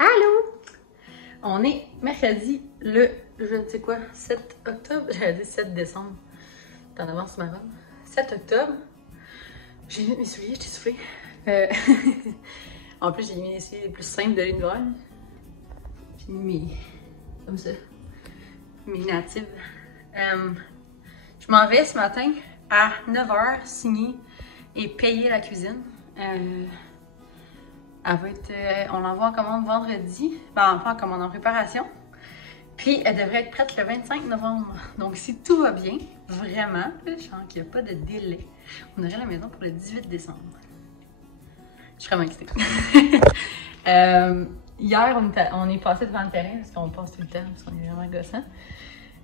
Allô? On est mercredi le, je ne sais quoi, 7 octobre. J'allais dire 7 décembre. T'en avance ma robe. 7 octobre. J'ai mis mes souliers, je t'ai soufflé. En plus, j'ai mis les souliers les plus simples de l'univers. J'ai mis mes, comme ça, mes natives. Je m'en vais ce matin à 9h signer et payer la cuisine. Elle va être, on l'envoie en commande vendredi, enfin en commande en préparation. Puis elle devrait être prête le 25 novembre. Donc si tout va bien, vraiment, genre qu'il n'y a pas de délai, on aurait la maison pour le 18 décembre. Je suis vraiment excitée. Hier, on est passé devant le terrain parce qu'on passe tout le temps, parce qu'on est vraiment gossant.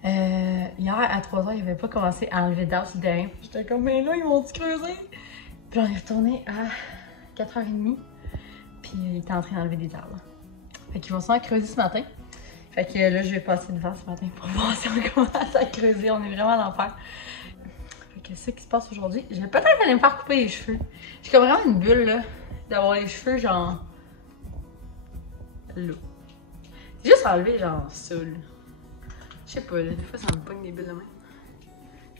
Hier, à 3h, il n'avait pas commencé à enlever d'arbres sur le terrain. J'étais comme, mais là, ils vont-tu creuser? Puis on est retourné à 4h30. Puis il était en train d'enlever des arbres. Fait qu'ils vont se faire creuser ce matin. Fait que là, je vais passer devant ce matin pour voir si on commence à creuser. On est vraiment à l'enfer. Fait que c'est ce qui se passe aujourd'hui. J'ai peut-être aller me faire couper les cheveux. J'ai comme vraiment une bulle, là, d'avoir les cheveux, genre, là. C'est juste enlever, genre, ça, là. Je sais pas, là, des fois, ça me pogne des bulles de même.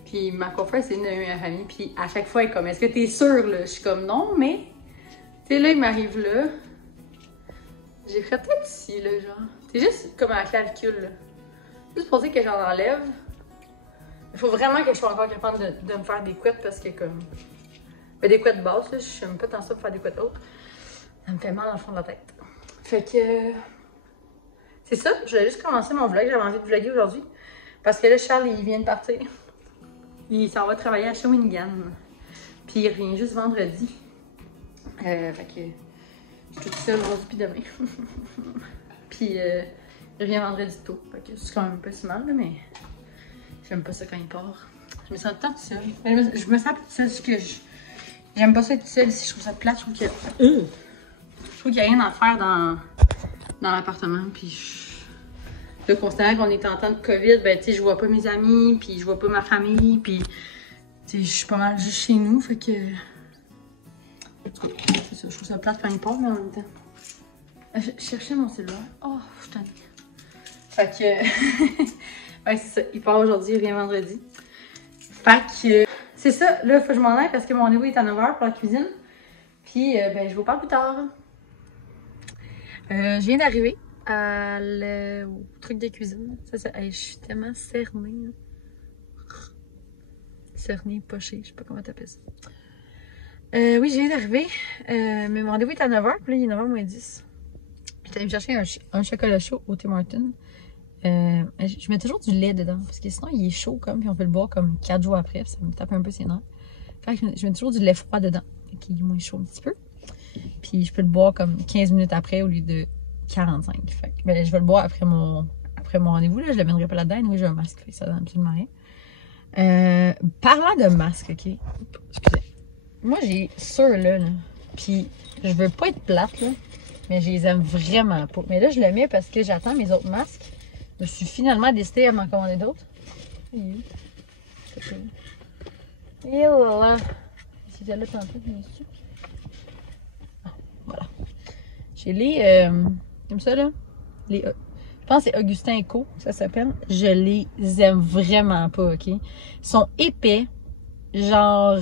Puis ma coiffeuse, c'est une de mes familles. Puis à chaque fois, elle est comme, est-ce que t'es sûre, là? Je suis comme, non, mais... Tu sais, là, il m'arrive là. J'ai fait peut-être ici, là, genre. C'est juste comme un calcul, là. Juste pour dire que j'en enlève. Il faut vraiment que je sois encore capable de me faire des couettes parce que, comme. Ben, des couettes basses, là. Je suis même pas tant ça pour faire des couettes hautes. Ça me fait mal dans le fond de la tête. Fait que. C'est ça. Je voulais juste commencer mon vlog. J'avais envie de vlogger aujourd'hui. Parce que là, Charles, il vient de partir. Il s'en va travailler à Shawinigan. Puis il revient juste vendredi. Fait que je suis toute seule aujourd'hui puis demain. Puis je reviens vendredi tôt. Fait que c'est quand même pas si mal, là, mais j'aime pas ça quand il part. Je me sens tout le temps toute seule. Je me sens toute seule parce que j'aime pas ça être toute seule ici. Je trouve ça plate. Je trouve qu'il y a rien à faire dans l'appartement. Puis là, considérant qu'on est en temps de COVID, ben tu sais, je vois pas mes amis, puis je vois pas ma famille, puis tu sais, je suis pas mal juste chez nous. Fait que. C'est ça, je trouve ça plate quand il part, mais en même temps. Je cherchais mon cellulaire. Oh, je t'en ai. Fait que. Ouais, c'est ça. Il part aujourd'hui, il revient vendredi. Fait que. C'est ça. Là, il faut que je m'en aille parce que mon rendez-vous est à 9h pour la cuisine. Puis, ben, je vous parle plus tard. Je viens d'arriver au truc de cuisine. Ça, hey, je suis tellement cernée. Cernée, pochée, je sais pas comment t'appelles ça. Oui, je viens d'arriver. Mais mon rendez-vous est à 9h, puis là, il est 9h moins 10. J'étais allée me chercher un chocolat chaud au Tim Hortons. Je mets toujours du lait dedans, parce que sinon, il est chaud, comme, puis on peut le boire comme 4 jours après, puis ça me tape un peu ses nerfs. Fait que je mets toujours du lait froid dedans, qui est moins chaud un petit peu. Puis je peux le boire comme 15 minutes après au lieu de 45. Fait que, ben, je vais le boire après mon rendez-vous, là. Je le mènerai pas là-dedans. Oui, j'ai un masque, fait que ça donne absolument rien. Parlant de masque, ok. Excusez. Moi, j'ai ceux-là, là. Puis, je veux pas être plate, là, mais je les aime vraiment pas. Mais là, je le mets parce que j'attends mes autres masques. Je suis finalement décidée à m'en commander d'autres. Et là, si j'allais tantôt, bien sûr. Ah, voilà. J'ai les, comme ça, là. Je pense que c'est Augustin & Co, ça s'appelle. Je les aime vraiment pas, ok? Ils sont épais. Genre...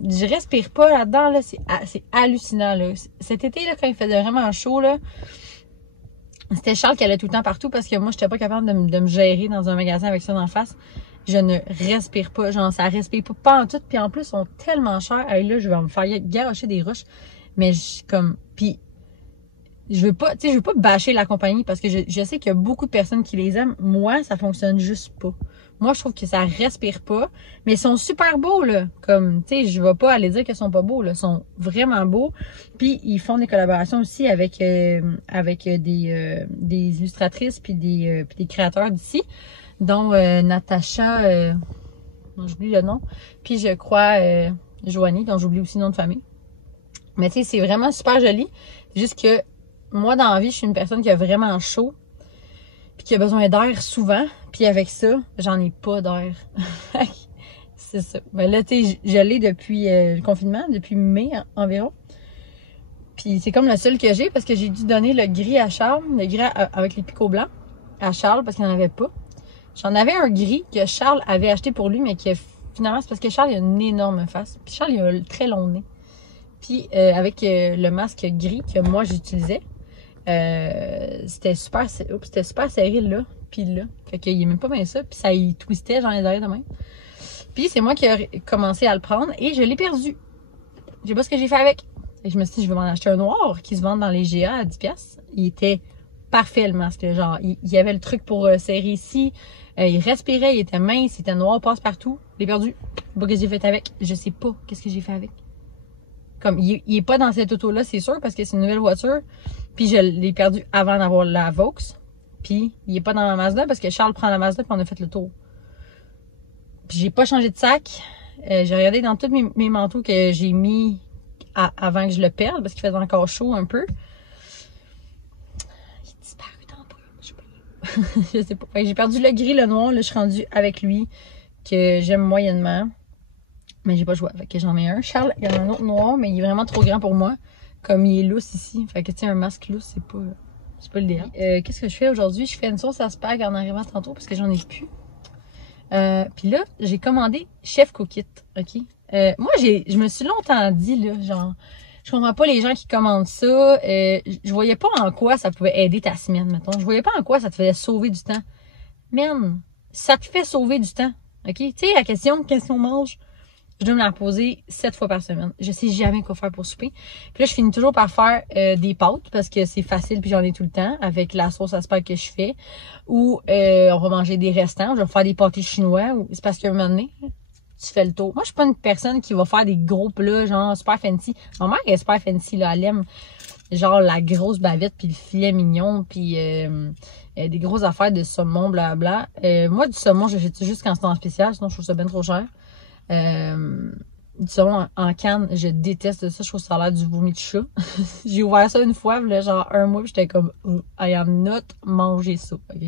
Je respire pas là-dedans, là, c'est hallucinant, là. Cet été, là, quand il faisait vraiment chaud, là, c'était Charles qui allait tout le temps partout parce que moi, j'étais pas capable de me gérer dans un magasin avec ça d'en face. Je ne respire pas, genre, ça respire pas en tout, puis en plus, ils sont tellement chers. Hey, là, je vais me faire garocher des roches, mais puis je veux pas, tu sais, je veux pas bâcher la compagnie parce que je sais qu'il y a beaucoup de personnes qui les aiment. Moi, ça fonctionne juste pas. Moi, je trouve que ça respire pas, mais ils sont super beaux, là. Comme, tu sais, je vais pas aller dire qu'ils sont pas beaux, là. Ils sont vraiment beaux. Puis, ils font des collaborations aussi avec des illustratrices puis des créateurs d'ici, dont Natacha, j'oublie le nom, puis je crois Joanie, dont j'oublie aussi le nom de famille. Mais tu sais, c'est vraiment super joli. C'est juste que moi, dans la vie, je suis une personne qui a vraiment chaud, puis qui a besoin d'air souvent. Puis avec ça, j'en ai pas d'air. C'est ça. Ben là, tu sais, je l'ai depuis le confinement, depuis mai environ. Puis c'est comme le seul que j'ai parce que j'ai dû donner le gris à Charles, le gris avec les picots blancs à Charles parce qu'il n'en avait pas. J'en avais un gris que Charles avait acheté pour lui, mais que finalement, c'est parce que Charles, il a une énorme face. Puis Charles, il a un très long nez. Puis avec le masque gris que moi, j'utilisais, c'était super serré là, puis là. Fait qu'il aimait pas bien ça, puis ça y twistait, genre les oreilles de même. Puis c'est moi qui ai commencé à le prendre et je l'ai perdu. Je sais pas ce que j'ai fait avec. Et je me suis dit, je vais m'en acheter un noir qui se vend dans les GA à 10$. Il était parfait, le masque. Genre, il y avait le truc pour serrer ici. Il respirait, il était mince, il était noir, passe-partout. Je l'ai perdu. Je sais pas ce que j'ai fait avec. Je sais pas qu'est-ce que j'ai fait avec. Comme, il est pas dans cette auto-là, c'est sûr, parce que c'est une nouvelle voiture. Puis je l'ai perdu avant d'avoir la Vaux. Puis il est pas dans la Mazda parce que Charles prend la Mazda puis on a fait le tour. Puis j'ai pas changé de sac. J'ai regardé dans tous mes manteaux que j'ai mis avant que je le perde parce qu'il faisait encore chaud un peu. Il est disparu dans le brume, je sais pas. Je sais pas. J'ai perdu le gris, le noir. Là, je suis rendue avec lui que j'aime moyennement. Mais j'ai pas joué. Fait que j'en mets un. Charles, il y en a un autre noir, mais il est vraiment trop grand pour moi. Comme il est lousse ici. Fait que tu sais, un masque lousse, c'est pas l'idéal. Qu'est-ce que je fais aujourd'hui? Je fais une sauce à spag en arrivant tantôt parce que j'en ai plus. Puis là, j'ai commandé Chef Cookit, ok? Moi, je me suis longtemps dit, là, genre, je comprends pas les gens qui commandent ça. Je voyais pas en quoi ça pouvait aider ta semaine, mettons. Je voyais pas en quoi ça te faisait sauver du temps. Man, ça te fait sauver du temps, ok? Tu sais, la question, qu'est-ce qu'on mange? Je dois me la poser 7 fois par semaine. Je sais jamais quoi faire pour souper. Puis là, je finis toujours par faire des pâtes parce que c'est facile puis j'en ai tout le temps avec la sauce à spag que je fais. Ou on va manger des restants. Je vais faire des pâtés chinois. C'est parce qu'à un moment donné, tu fais le tour. Moi, je suis pas une personne qui va faire des gros plats genre super fancy. Ma mère est super fancy, là. Elle aime genre la grosse bavette puis le filet mignon puis des grosses affaires de saumon, blabla. Moi, du saumon, j'achète juste quand c'est en spécial. Sinon, je trouve ça bien trop cher. Du saumon en canne, je déteste ça, je trouve que ça a l'air du vomi de chat. J'ai ouvert ça une fois, là, genre un mois, j'étais comme I am not mangé ça, ok?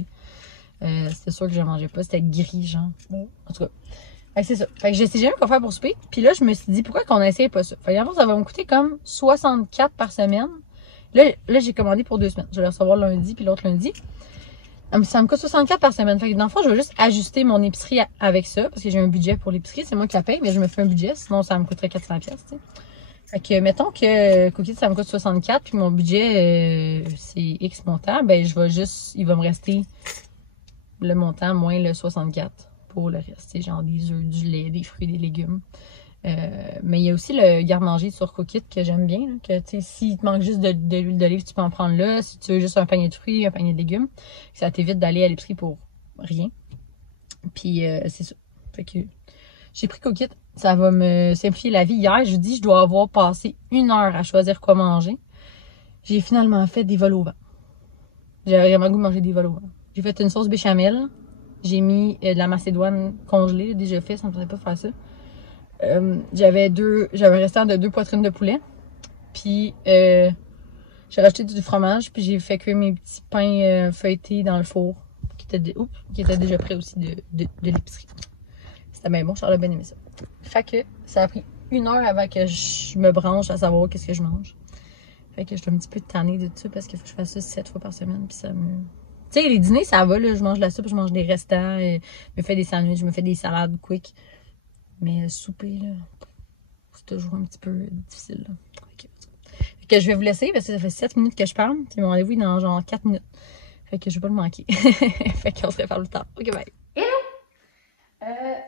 C'était sûr que je mangeais pas, c'était gris, genre. En tout cas. Fait que c'est ça. Fait que je sais jamais quoi faire pour souper. Puis là, je me suis dit, pourquoi qu'on n'essaye pas ça? Fait que en fait, ça va me coûter comme 64 par semaine. Là j'ai commandé pour 2 semaines. Je vais le recevoir lundi, puis l'autre lundi. Ça me coûte 64 par semaine. Fait que dans le fond, je vais juste ajuster mon épicerie avec ça. Parce que j'ai un budget pour l'épicerie. C'est moi qui la paye, mais je me fais un budget. Sinon, ça me coûterait 400$, tu sais. Fait que, mettons que Cookies, ça me coûte 64$, puis mon budget, c'est X montant. Ben, il va me rester le montant moins le 64$ pour le reste. C'est genre des œufs, du lait, des fruits, des légumes. Mais il y a aussi le garde-manger sur Cookit que j'aime bien. Là, que tu sais, s'il te manque juste de l'huile d'olive, tu peux en prendre là. Si tu veux juste un panier de fruits, un panier de légumes, ça t'évite d'aller à l'épicerie pour rien. Puis c'est ça. Fait que j'ai pris Cookit. Ça va me simplifier la vie. Hier, je dis je dois avoir passé 1 heure à choisir quoi manger. J'ai finalement fait des vols au vent. J'avais vraiment goût de manger des vols au vent. J'ai fait une sauce béchamel. J'ai mis de la macédoine congelée, déjà fait, ça me faisait pas faire ça. J'avais un restant de 2 poitrines de poulet. Puis j'ai rajouté du fromage. Puis j'ai fait cuire mes petits pains feuilletés dans le four. Qui étaient déjà prêts aussi de l'épicerie. C'était bien bon, Charles a bien aimé ça. Fait que ça a pris 1 heure avant que je me branche à savoir qu'est-ce que je mange. Fait que je suis un petit peu tannée de tout ça parce qu'il faut que je fasse ça 7 fois par semaine. Puis ça me... Tu sais, les dîners, ça va, là. Je mange de la soupe, je mange des restants. Je me fais des sandwichs, je me fais des salades quick. Mais souper, là, c'est toujours un petit peu difficile, là. Fait que je vais vous laisser parce que ça fait 7 minutes que je parle. Puis mon rendez-vous est dans genre 4 minutes. Fait que je vais pas le manquer. Fait qu'on se reparle plus tard. Ok, bye. Hello!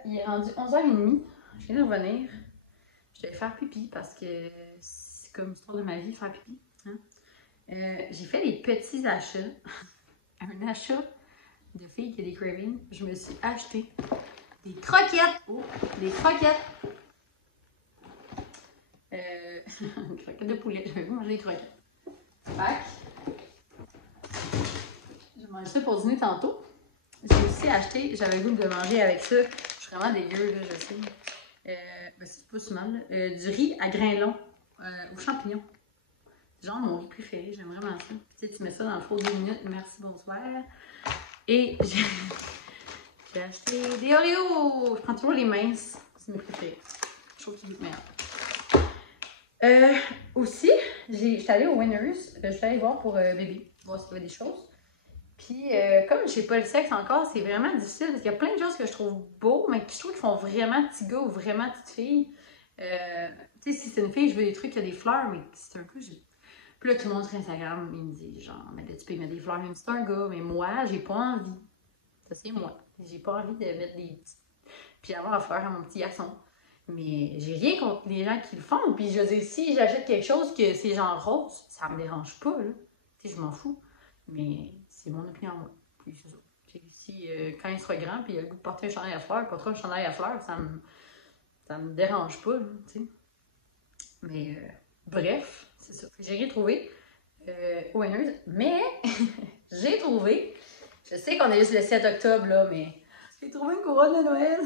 Il est rendu 11h30. Je viens de revenir. Je vais faire pipi parce que c'est comme l'histoire de ma vie, faire pipi. Hein? J'ai fait des petits achats. Un achat de fille qui a des cravings. Je me suis acheté des croquettes. Oh, des croquettes. Croquettes de poulet. Je vais vous manger des croquettes. Fait. Je vais manger ça pour dîner tantôt. J'ai aussi acheté, j'avais le goût de manger avec ça. Je suis vraiment dégueu, là, je sais. Ben, c'est pas si mal. Du riz à grains longs aux champignons. C'est genre mon riz préféré, j'aime vraiment ça. Puis, tu mets ça dans le four 2 minutes. Merci, bonsoir. Et j'ai acheté des Oreos. Je prends toujours les minces. C'est mes préférés. Je trouve qu'ils goûtent meilleur. Euh, Aussi, j'étais allée au Winners. J'étais allée voir pour bébé, voir s'il y avait des choses. Puis, comme je sais pas le sexe encore, c'est vraiment difficile parce qu'il y a plein de choses que je trouve beaux, mais que je trouve qu'ils font vraiment petit gars ou vraiment petite fille. Tu sais, si c'est une fille, je veux des trucs qui a des fleurs, mais c'est un peu. Puis là, tout le monde sur Instagram, il me dit genre, mais là, tu peux mettre des fleurs, même si c'est un gars, mais moi, j'ai pas envie. Ça, c'est moi. J'ai pas envie de mettre des petits pyjamas à fleurs à mon petit garçon. Mais j'ai rien contre les gens qui le font. Puis je veux dire, si j'achète quelque chose que c'est genre rose, ça me dérange pas, là. Tu sais, je m'en fous. Mais c'est mon opinion, moi. Puis c'est ça. Puis si, quand il sera grand, puis il a le goût de porter un chandail à fleurs, pas trop un chandail à fleurs, ça me dérange pas, là, tu sais. Mais bref, c'est ça. J'ai rien trouvé au Winners. Mais j'ai trouvé, je sais qu'on est juste le 7 octobre, là, mais j'ai trouvé une couronne de Noël.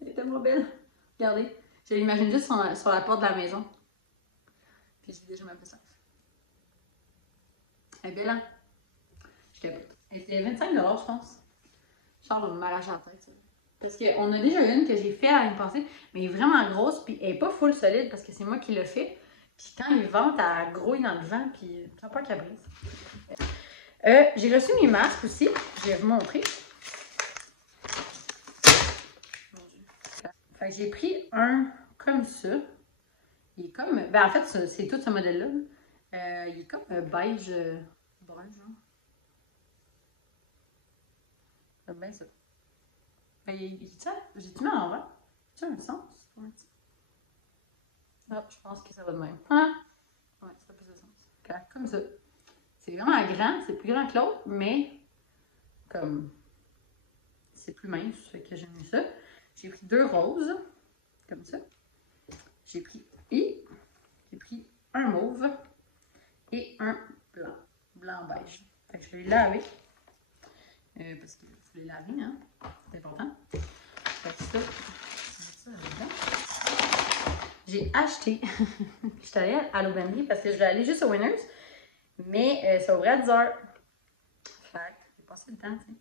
Elle est tellement belle. Regardez, je l'imagine juste sur la porte de la maison. Puis j'ai déjà ma ça. Elle est belle, hein? Je capote. Elle était 25 $, je pense. Charles me m'arrache la tête, ça. Parce qu'on a déjà une que j'ai fait l'année passée, mais elle est vraiment grosse, puis elle est pas full solide parce que c'est moi qui l'ai fait. Puis quand il vente, elle grouille dans le vent, puis t'as pas qu'elle brise. J'ai reçu mes masques aussi, je vais vous montrer. Fait que j'ai pris un comme ça. Il est comme. Ben en fait, c'est tout ce modèle-là. Il est comme beige brun, genre. J'aime bien ça. Ben, j'ai-tu mis à l'envers? Tu as un sens? Ouais. Ah, je pense que ça va de même. Ah! Ouais, ça a plus de sens. Okay, comme ça. C'est vraiment grand, c'est plus grand que l'autre, mais comme c'est plus mince, fait que j'ai mis ça. J'ai pris 2 roses, comme ça. J'ai pris un mauve et un blanc beige. Fait que je vais les laver. Parce qu'il faut les laver, hein. C'est important. Fait que ça dedans. J'ai acheté. Je suis allée à l'Aubainerie parce que je vais aller juste au Winners. Mais ça ouvrait à 10h. Fait que j'ai passé le temps, tu sais.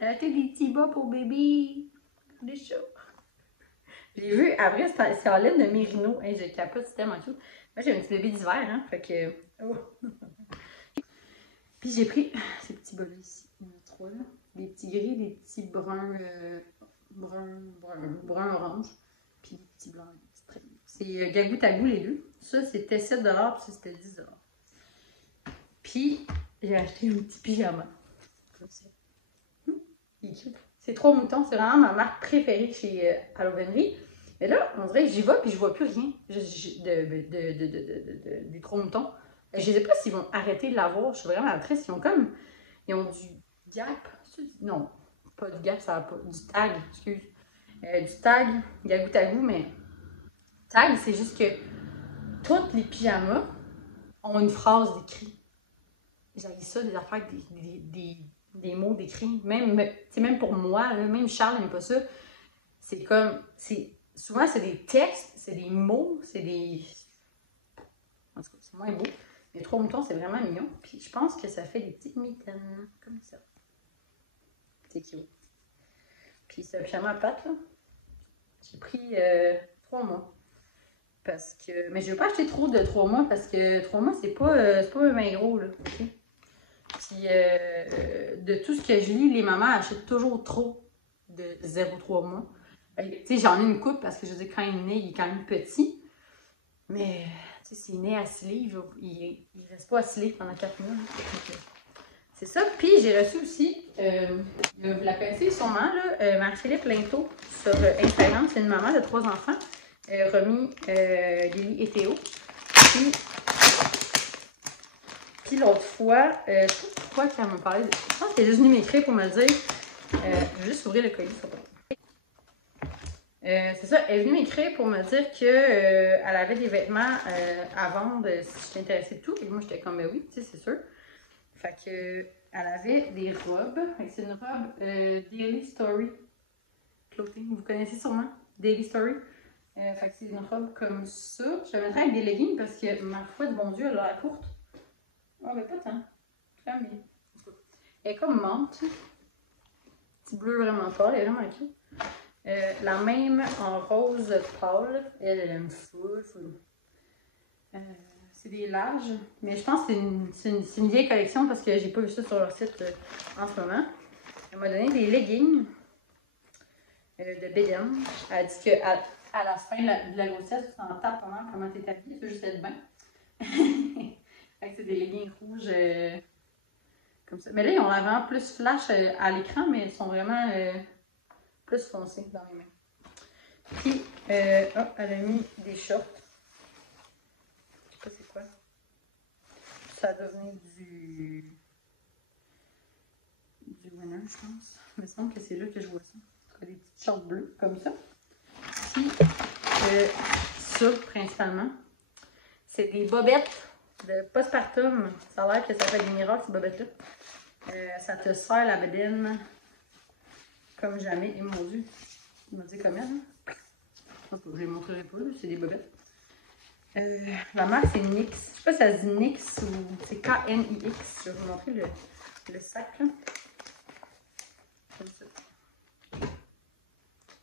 J'ai acheté des petits bas pour bébé. Des chats. J'ai vu, après, c'est en laine de mérino. Hey, je capote, c'est tellement cute. Moi, j'ai un petit bébé d'hiver, hein. Fait que. Oh. Puis j'ai pris ces petits bas-là ici. Il y en a 3 là. Des petits gris, des petits bruns, brun orange. Puis des petits blancs, des petits traits. C'est Gagou Tagou les deux. Ça, c'était 7 $, puis ça, c'était 10 $. Puis j'ai acheté un petit pyjama. Comme ça. Il est cute. C'est 3 moutons. C'est vraiment ma marque préférée chez à l'Aubainerie. Mais là, on dirait que j'y vais puis je vois plus rien des 3 moutons. Je ne sais pas s'ils vont arrêter de l'avoir. Je suis vraiment triste. Ils ont du Gap. Non, pas du Gap, ça va pas. Du Tag, excuse. Du Tag, Gagou Tagou, mais Tag, c'est juste que tous les pyjamas ont une phrase d'écrit. J'avais ça, des affaires, des mots d'écrit. Même pour moi, là, même Charles n'aime pas ça. C'est comme. Souvent, c'est des textes, c'est des mots, c'est des. En tout cas, c'est moins beau. Mais 3 moutons, c'est vraiment mignon. Puis je pense que ça fait des petites mitaines, comme ça. C'est cute. Puis ce pyjama à pattes, là, j'ai pris 3 mois. Parce que. Mais je ne veux pas acheter trop de 3 mois parce que 3 mois, c'est pas bien gros, là. Okay? Puis de tout ce que je lis, les mamans achètent toujours trop de 0,3 mois. Tu sais, j'en ai une coupe parce que je dis quand il est né, il est quand même petit. Mais tu sais, s'il est né à 6 livres, il reste pas à 6 livres pendant 4 mois. C'est ça. Puis j'ai reçu aussi, vous la connaissez sûrement, là, Marie-Philippe Linteau sur Instagram. C'est une maman de 3 enfants. Remis Lily et Théo. Puis l'autre fois, je sais pas pourquoi qu'elle m'a parlé de. Je pense qu'elle est juste venue m'écrire pour me le dire. Je vais juste ouvrir le colis, ça va. C'est ça, elle est venue m'écrire pour me dire qu'elle avait des vêtements à vendre si j'étais intéressée de tout. Et moi, j'étais comme, ben oui, tu sais, c'est sûr. Fait que, elle avait des robes. C'est une robe Daily Story Clothing. Vous connaissez sûrement Daily Story. Fait que c'est une robe comme ça. Je la mettrais avec des leggings parce que, ma foi de bon Dieu, elle a l'air courte. Oh, mais pas tant. Très bien. Elle est comme menthe. Petit bleu vraiment fort, elle est vraiment cute. La même en rose pâle. Elle aime full. C'est des larges, mais je pense que c'est une vieille collection parce que j'ai pas vu ça sur leur site en ce moment. Elle m'a donné des leggings de bédaine. Elle a dit qu'à la fin de la grossesse, tu t'en tapes pendant comment t'es habillée, tu veux juste être bien. C'est des leggings rouges comme ça. Mais là, ils ont l'air vraiment plus flash à l'écran, mais ils sont vraiment plus foncés dans mes mains. Puis, elle a mis des shorts. Je sais pas c'est quoi. Ça doit venir du winner, je pense. Il me semble que c'est là que je vois ça. Des petites shorts bleues, comme ça. Puis, ça, principalement, c'est des bobettes de postpartum. Ça a l'air que ça fait des miracles, ces bobettes-là. Ça te serre la bedaine comme jamais. Et mon Dieu, il m'a dit combien, hein? Je ne les montrerai pas, c'est des bobettes. La marque, c'est NYX. Je sais pas si ça se dit NYX ou c'est KNIX. Je vais vous montrer le sac, là. Comme ça.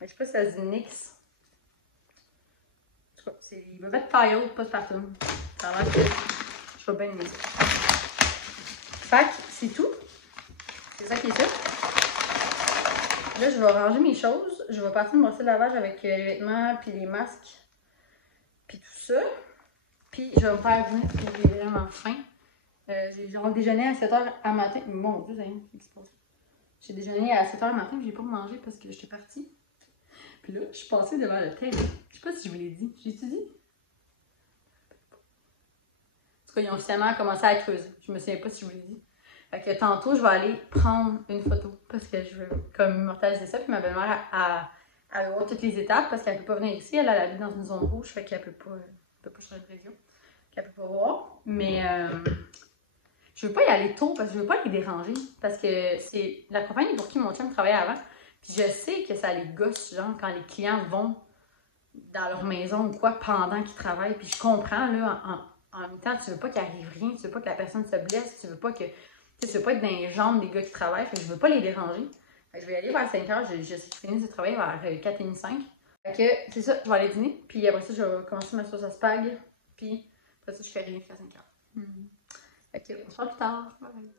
Mais je sais pas si ça se dit NYX. En tout cas, c'est des bobettes taille haute, postpartum. Ça a l'air que je vais bien aimer ça. Fait que c'est tout. C'est ça qui est ça. Là, je vais ranger mes choses. Je vais partir me brosser le lavage avec les vêtements, puis les masques, puis tout ça. Puis je vais me faire dîner parce que j'ai vraiment faim. J'ai genre déjeuné à 7h à matin. Mon Dieu, qu'est-ce qui se passe? J'ai déjeuné à 7h le matin, puis j'ai pas mangé parce que j'étais partie. Puis là, je suis passée devant le télé. Je sais pas si je vous l'ai dit. J'ai-tu dit? En tout cas, ils ont officiellement commencé à creuser. Je me souviens pas si je vous l'ai dit. Fait que tantôt, je vais aller prendre une photo parce que je veux comme immortaliser ça. Puis ma belle-mère, elle va voir toutes les étapes parce qu'elle peut pas venir ici. Elle habite dans une zone rouge, fait qu'elle peut pas changer de région. Qu'elle peut pas voir. Mais je veux pas y aller tôt parce que je veux pas les déranger. Parce que c'est la compagnie pour qui mon chum travaillait avant. Puis je sais que ça les gosse, genre, quand les clients vont dans leur maison ou quoi pendant qu'ils travaillent. Puis je comprends, là, en même temps, tu veux pas qu'il arrive rien. Tu veux pas que la personne se blesse. Tu veux pas que... Tu veux pas être dans les jambes des gars qui travaillent, fait que je veux pas les déranger. Fait que je vais y aller vers 5h, je sais que je finis de travailler vers 4h30, 5h. Fait que c'est ça, je vais aller dîner, puis après ça, je vais commencer ma sauce à spag, puis après ça, je fais rien jusqu'à 5h. Fait que on se voit plus tard. Bye bye.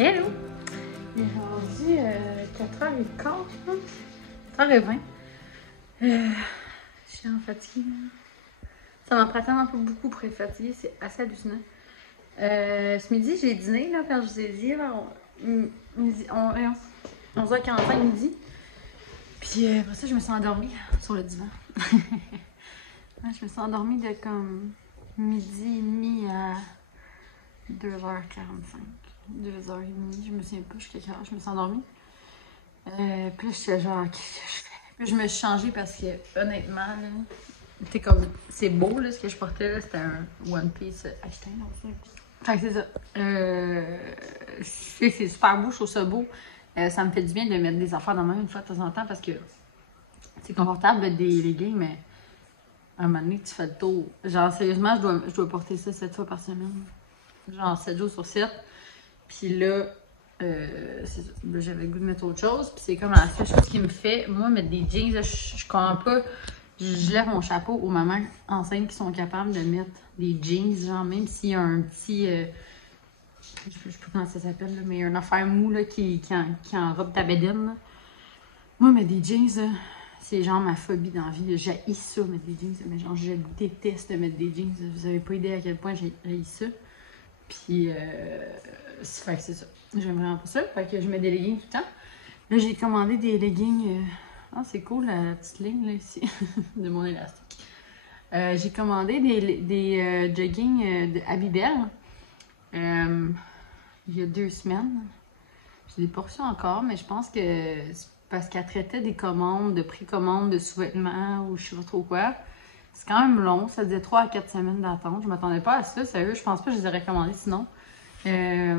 Hello! Il est rendu 4h15, je pense. 4h20. Je suis en fatigue. Ça m'en prend tellement pas beaucoup pour être fatiguée, c'est assez hallucinant. Ce midi, j'ai dîné, là, quand je vous ai dit, là, 11h45 midi. Puis après ça, je me suis endormie sur le divan. Je me suis endormie de comme midi et demi à 2h45. 2h30, je me souviens pas jusqu'à quelle heure je me suis endormie. Puis là, j'étais genre, qu'est-ce que je fais? Puis je me suis changée parce que, honnêtement, là, c'était comme, c'est beau, là, ce que je portais, là, c'était un One Piece Einstein, en fait. Fait que c'est ça. C'est super beau, je trouve ça beau. Ça me fait du bien de mettre des affaires dans ma main une fois de temps en temps parce que c'est confortable d'être des leggings, mais à un moment donné, tu fais le tour. Genre, sérieusement, je dois porter ça 7 fois par semaine. Genre, 7 jours sur 7. Puis là, j'avais le goût de mettre autre chose. Puis c'est comme la seule chose qui me fait, moi, mettre des jeans, là, je comprends pas. Je lève mon chapeau aux mamans enceintes qui sont capables de mettre des jeans, genre, même s'il y a un petit. Je sais pas comment ça s'appelle, là, mais une affaire mou là, qui enrobe ta bédaine. Là. Moi, mettre des jeans, là, c'est genre ma phobie dans la vie. J'haïs ça, mettre des jeans. Mais genre, je déteste mettre des jeans. Vous avez pas idée à quel point j'haïs ça. Puis, fait que c'est ça. J'aime vraiment pas ça. Fait que je mets des leggings tout le temps. Là, j'ai commandé des leggings. Ah, c'est cool la petite ligne là ici de mon élastique. J'ai commandé des joggings de Abibel il y a 2 semaines. J'ai des portions encore, mais je pense que c'est parce qu'elle traitait des commandes, de précommandes, de sous-vêtements ou je sais pas trop quoi. C'est quand même long, ça faisait 3 à 4 semaines d'attente. Je m'attendais pas à ça, sérieux, je pense pas que je les aurais commandés sinon. Mais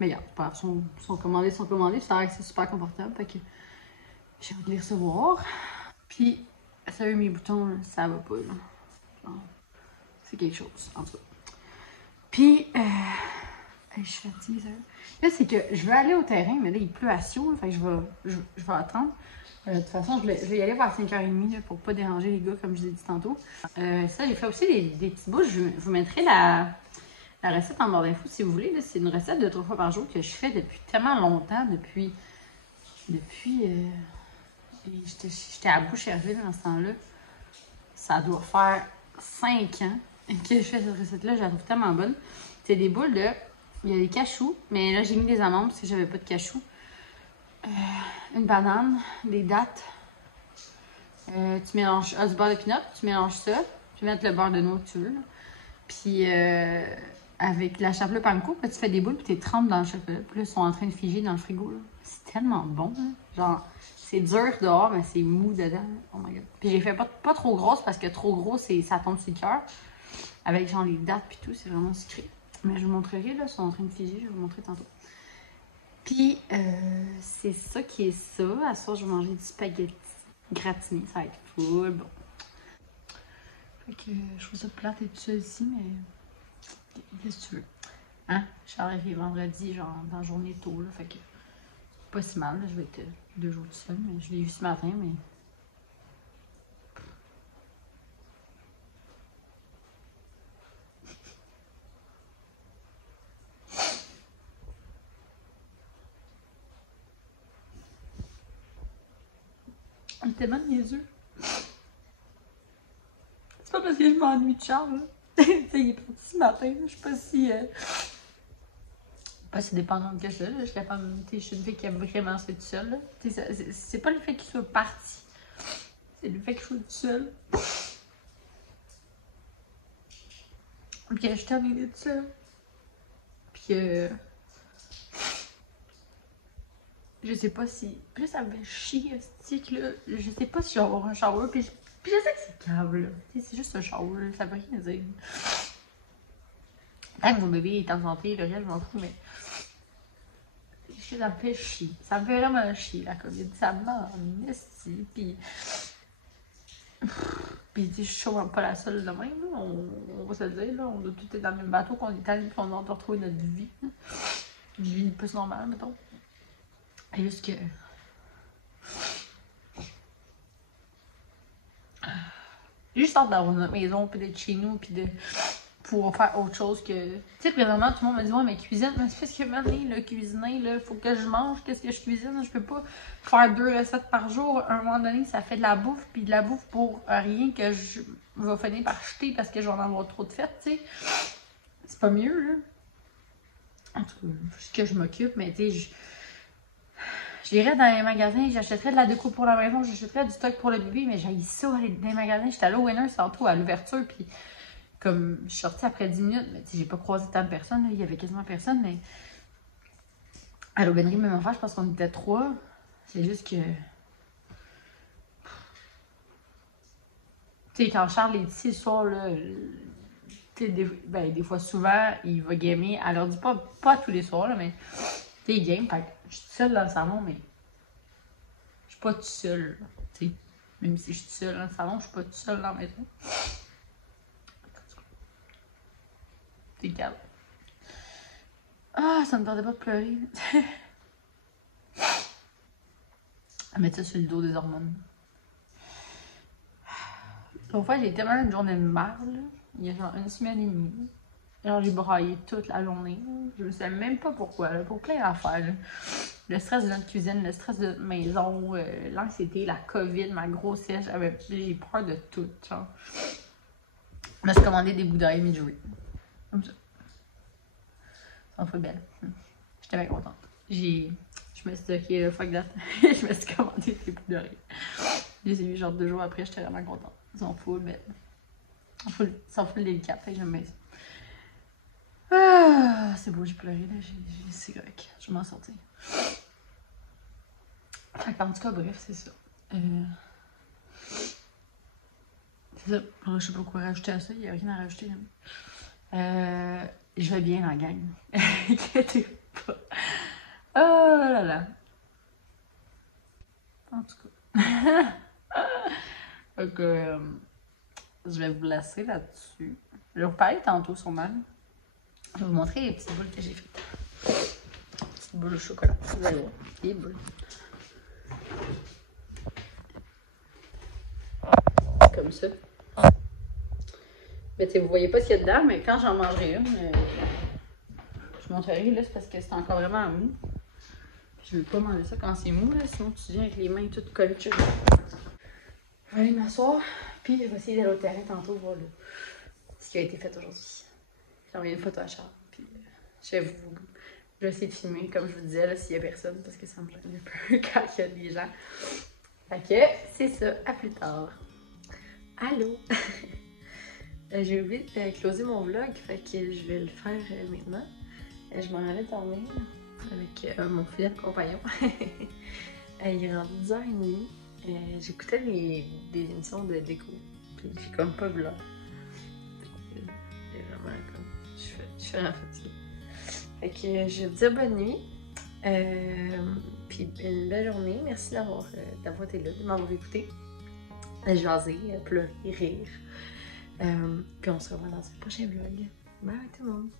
regarde, sont commandés, c'est vrai que c'est super confortable, fait que j'ai hâte de les recevoir. Puis, sérieux, mes boutons, là, ça va pas, là. Genre, c'est quelque chose, en tout cas. Puis, je suis fatiguée, sérieux. Là, c'est que je veux aller au terrain, mais là, il pleut à Sio, fait que je vais attendre. De toute façon, je vais y aller vers 5h30 là, pour pas déranger les gars, comme je vous ai dit tantôt. Ça, j'ai fait aussi des petits bouts. Je vous mettrai la recette en barre d'infos si vous voulez. C'est une recette de 3 fois par jour que je fais depuis tellement longtemps. Depuis j'étais à Boucherville dans ce temps-là. Ça doit faire 5 ans que je fais cette recette-là. Je la trouve tellement bonne. C'est des boules de... Il y a des cachous, mais là, j'ai mis des amandes parce que j'avais pas de cachous. Une banane, des dattes. Tu mélanges du beurre de pinot, tu mélanges ça. Tu mets le beurre de noix que tu veux. Là. Puis avec la chapelure panko, tu fais des boules puis tu les trempes dans le chocolat. Puis là, ils sont en train de figer dans le frigo. C'est tellement bon. Hein? Genre, c'est dur dehors, mais c'est mou dedans. Oh my god. Puis j'ai fait pas trop grosse parce que trop gros, ça tombe sur le cœur. Avec genre les dattes puis tout, c'est vraiment sucré. Mais je vous montrerai, là, ils sont en train de figer. Je vais vous montrer tantôt. Puis, c'est ça qui est ça. À ce soir, je vais manger du spaghetti gratiné. Ça va être full bon. Fait que je trouve ça plate et tout ça ici, mais qu'est-ce que tu veux? Hein? Je suis arrivée vendredi, genre, dans la journée tôt, là. Fait que pas si mal, là. Je vais être 2 jours tout seul. Mais je l'ai vu ce matin, mais... Il est tellement niaiseux. C'est pas parce que je m'ennuie de Charles. Tu sais, il est parti ce matin. Je sais pas si. Pas si dépendante que ça. Là. Je suis capable. Je suis une fille qui aime vraiment ça tout seul. C'est pas le fait qu'il soit parti. C'est le fait qu'il soit tout seul. Puis que je terminais tout seul. Puis que. Je sais pas si. Puis là, ça me fait chier, stick là. Je sais pas si je vais avoir un shower. Puis je sais que c'est câble, là. C'est juste un shower, ça veut rien dire. Tant que mon bébé est en santé, le reste, je m'en fous, mais. Ça me fait chier. Ça me fait vraiment chier, la COVID. Ça m'ennestie. Puis. Puis, je suis sûrement pas la seule de même, là. On va se le dire, là. On doit tout être dans le même bateau qu'on est allé, puis on doit retrouver notre vie. Là. Une vie plus normale, mettons. Et juste que. Juste hâte d'avoir notre maison, puis d'être chez nous, puis de pour faire autre chose que... Tu sais, présentement, tout le monde me dit « Ouais, mais cuisine, mais c'est parce que maintenant, le cuisiner, là, faut que je mange, qu'est-ce que je cuisine? Je peux pas faire 2 recettes par jour. À un moment donné, ça fait de la bouffe, puis de la bouffe pour rien que je vais finir par jeter parce que je vais en avoir trop de fêtes, tu sais. C'est pas mieux, là. En tout cas, c'est que je m'occupe, mais tu sais, j'irais dans les magasins, j'achèterais de la déco pour la maison, j'achèterais du stock pour le bébé, mais j'haïs ça, aller dans les magasins. J'étais allée au Winners tantôt à l'ouverture, puis comme je suis sortie après 10 minutes, mais tu sais, j'ai pas croisé tant de personnes, là, il y avait quasiment personne, mais à l'aubainerie, même affaire, je pense qu'on était 3. C'est juste que... Tu sais, quand Charles est ici le soir, là, tu sais, des fois, souvent, il va gamer. Alors, dis pas tous les soirs, là, mais tu sais, il game. Fait que je suis toute seule dans le salon, mais je suis pas toute seule. Tu sais, même si je suis toute seule dans le salon, je suis pas toute seule dans la maison. T'es calme. Ah, ça me tentait pas de pleurer. Mettre ça sur le dos des hormones. En fait, j'ai tellement une journée de marde, il y a genre 1 semaine et demie. Genre, j'ai braillé toute la journée. Je ne sais même pas pourquoi, là, pour plein d'affaires. Le stress de notre cuisine, le stress de notre maison, l'anxiété, la COVID, ma grossesse, j'ai peur de tout, genre. Je me suis commandé des bouts d'oreilles Midjourney. Comme ça. Ça me fait belle. J'étais bien contente. Je me suis dit, ok, le fuck that. Je me suis commandé des bouts d'oreilles. Je les ai eu genre 2 jours après, j'étais vraiment contente. Ils sont full belles. Ils sont full délicates, fait que j'aime bien ça. Ah, c'est beau, j'ai pleuré, là. C'est correct. Je vais m'en sortir. Fait en tout cas, bref, c'est ça. C'est ça. Je sais pas quoi rajouter à ça. Il n'y a rien à rajouter. Je vais bien, la gang. Inquiétez pas. Oh là là. En tout cas. Donc, je vais vous laisser là-dessus. Je vais vous parler tantôt sûrement. Je vais vous montrer les petites boules que j'ai faites. Petites boules au chocolat. Vous allez voir. Les boules. Comme ça. Mais vous voyez pas ce qu'il y a dedans, mais quand j'en mangerai une, je montrerai. Là, c'est parce que c'est encore vraiment mou. Je veux pas manger ça quand c'est mou, là, sinon tu viens avec les mains toutes collées. Je vais aller m'asseoir, puis je vais essayer d'aller au terrain tantôt voir ce qui a été fait aujourd'hui. J'ai envoyé une photo à Charles, puis je vais essayer de filmer, comme je vous disais, là, s'il y a personne, parce que ça me gêne un peu quand il y a des gens. Fait que c'est ça, à plus tard. Allô? J'ai oublié de closer mon vlog, fait que je vais le faire maintenant. Je m'en allais dormir avec mon fidèle compagnon. Il est rendu 10h30. J'écoutais des émissions de déco, puis j'ai comme pas vlog. Vraiment comme... Je suis vraiment fatiguée. Fait que je vais vous dire bonne nuit. Puis une belle journée. Merci d'avoir été là, de m'avoir écouté. Jaser, pleurer, rire. Puis on se revoit dans un prochain vlog. Bye tout le monde!